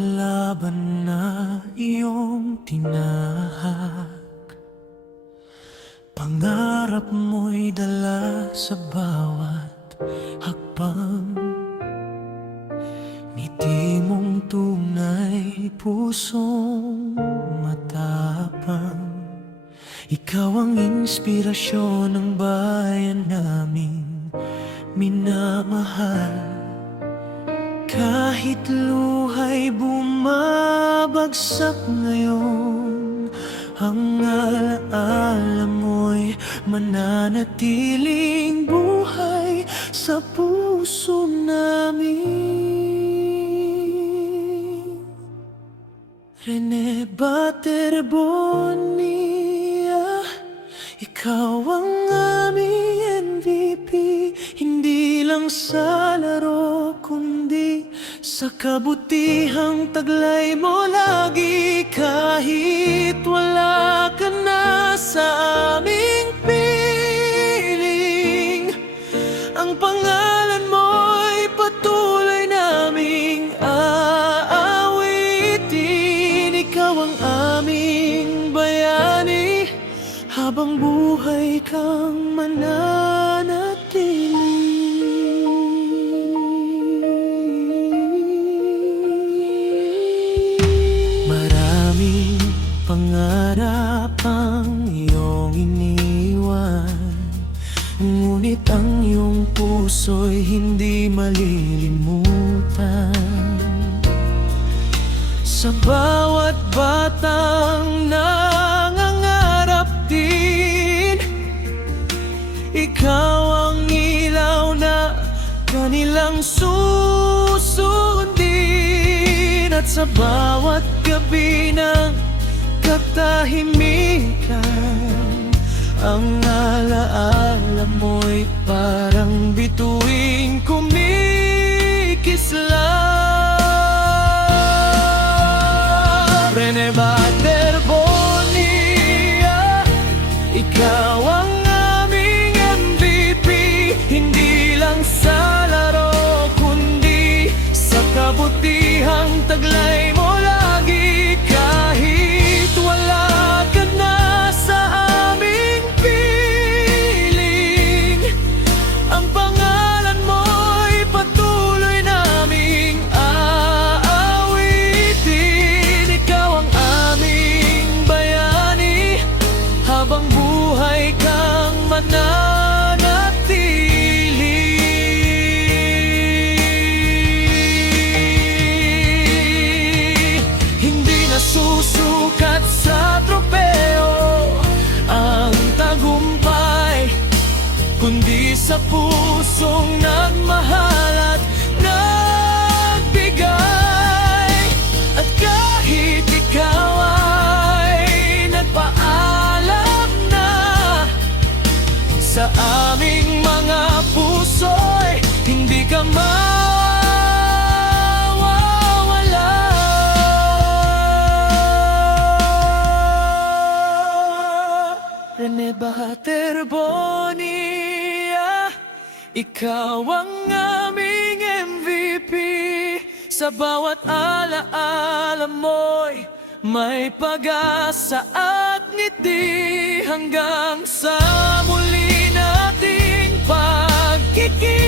laban na iyong tinahak, pangarap mo'y dala sa bawat hakbang. Ngiti mong tunay, pusong matapang. Ikaw ang inspirasyon ng bayan naming minamahal. Kahit luha'y bumabagsak ngayon, ang alaala mo'y mananatiling buhay sa puso namin. Rene Baterbonilla, ikaw ang aming MVP, hindi lang sa laro kundi sa kabutihang taglay mo lagi. Kahit wala ka na sa aming piling, ang pangalan mo'y patuloy naming aawitin. Ikaw ang aming bayani, habang buhay kang mananatili. Maraming pangarap ang iyong iniwan, ngunit ang iyong puso'y hindi malilimutan. Sa bawat batang nangangarap din, ikaw ang ilaw na kanilang susundin. At sa bawat gabi ng katahimikan, ang alaala mo'y parang bituing kumikislap. Rene Baterbonilla, ikaw ang aming MVP, hindi lang sa laro kundi sa kabutihang taglay mo lagi. Kahit wala ka na sa aming piling, ang pangalan mo'y patuloy naming aawitin. Ikaw ang aming bayani, habang buhay kang mananatili. Hindi nasusukat sa tropeo ang tagumpay, kundi sa pusong nagmahal at nagbigay. At kahit ikaw ay nagpaalam na, sa aming mga puso'y hindi ka mawawala. Rene Baterbonilla, ikaw ang aming MVP, sa bawat alaala mo'y may pag-asa at ngiti, hanggang sa muli nating pagkikita.